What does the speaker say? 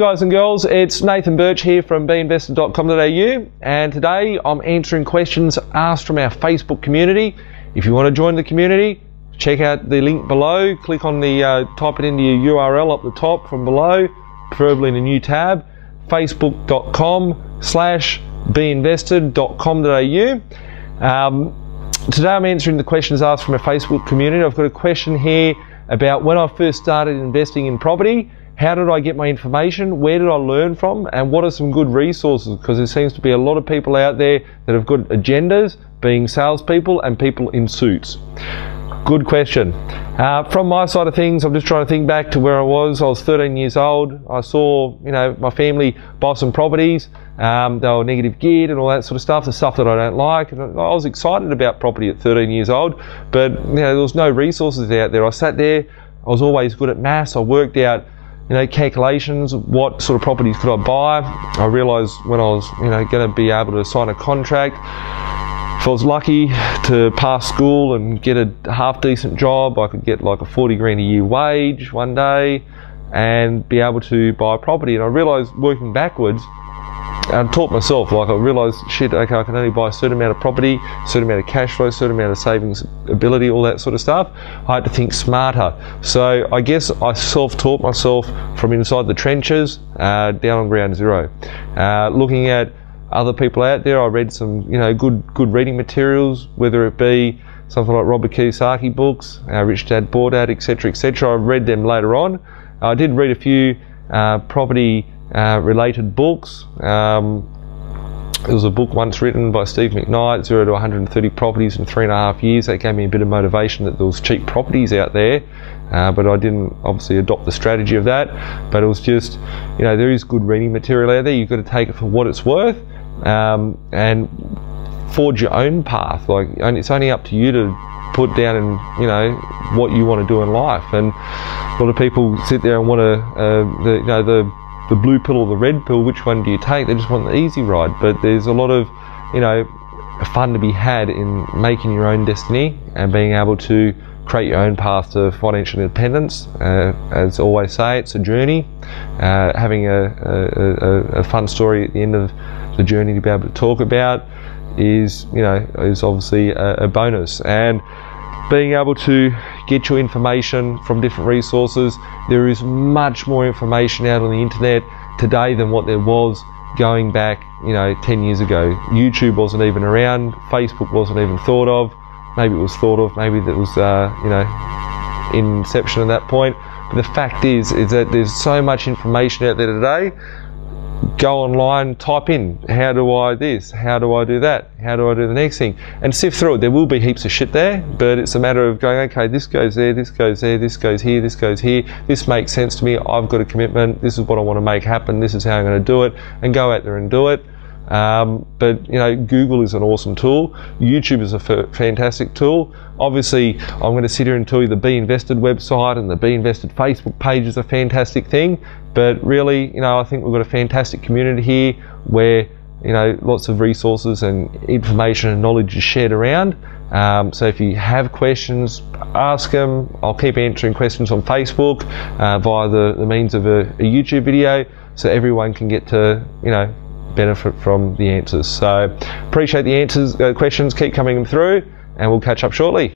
guys and girls, it's Nathan Birch here from B.Invested.com.au, and today I'm answering questions asked from our Facebook community. If you want to join the community, check out the link below, click on the, type it into your URL up the top from below, preferably in a new tab, facebook.com/beinvested.com.au. Today I'm answering the questions asked from a Facebook community. I've got a question here about when I first started investing in property. How did I get my information? Where did I learn from? And what are some good resources? Because there seems to be a lot of people out there that have good agendas, being salespeople and people in suits. Good question. From my side of things, I'm just trying to think back to where I was. I was 13 years old. I saw, my family buy some properties. They were negative geared and all that sort of stuff, the stuff that I don't like. And I was excited about property at 13 years old, but there was no resources out there. I sat there. I was always good at maths. I worked out calculations, what sort of properties could I buy. I realised when I was, going to be able to sign a contract, if I was lucky to pass school and get a half decent job, I could get like a 40 grand a year wage one day and be able to buy a property. And I realised working backwards, I taught myself, I realised, shit, okay, I can only buy a certain amount of property, a certain amount of cash flow, a certain amount of savings ability, all that sort of stuff. I had to think smarter. So I guess I self-taught myself from inside the trenches, down on ground zero. Looking at other people out there, I read some, good reading materials, whether it be something like Robert Kiyosaki books, Rich Dad, Poor Dad, etc., etc. I read them later on. I did read a few property related books. There was a book once written by Steve McKnight, 0 to 130 properties in 3.5 years. That gave me a bit of motivation that there was cheap properties out there, but I didn't obviously adopt the strategy of that. But it was just, there is good reading material out there. You've got to take it for what it's worth, and forge your own path. It's only up to you to put down and what you want to do in life. And a lot of people sit there and want to the blue pill or the red pill, which one do you take? They just want the easy ride. But there's a lot of, fun to be had in making your own destiny and being able to create your own path to financial independence. As I always say, it's a journey. Having a fun story at the end of the journey to be able to talk about is obviously a bonus. And being able to get your information from different resources. There is much more information out on the internet today than what there was going back, 10 years ago. YouTube wasn't even around. Facebook wasn't even thought of. Maybe it was thought of. Maybe that was, in inception at that point. But the fact is that there's so much information out there today. Go online, type in, how do I this, how do I do that, how do I do the next thing, and sift through it. There will be heaps of shit there, but it's a matter of going, okay, this goes there, this goes there, this goes here, this goes here, this makes sense to me, I've got a commitment, this is what I want to make happen, this is how I'm going to do it, and go out there and do it. But Google is an awesome tool. YouTube is a fantastic tool. Obviously, I'm going to sit here and tell you the B.Invested website and the B.Invested Facebook page is a fantastic thing. But really, I think we've got a fantastic community here where, lots of resources and information and knowledge is shared around. So if you have questions, ask them. I'll keep answering questions on Facebook via the means of a YouTube video, so everyone can get to, benefit from the answers. So appreciate the answers, questions, keep coming through, and we'll catch up shortly.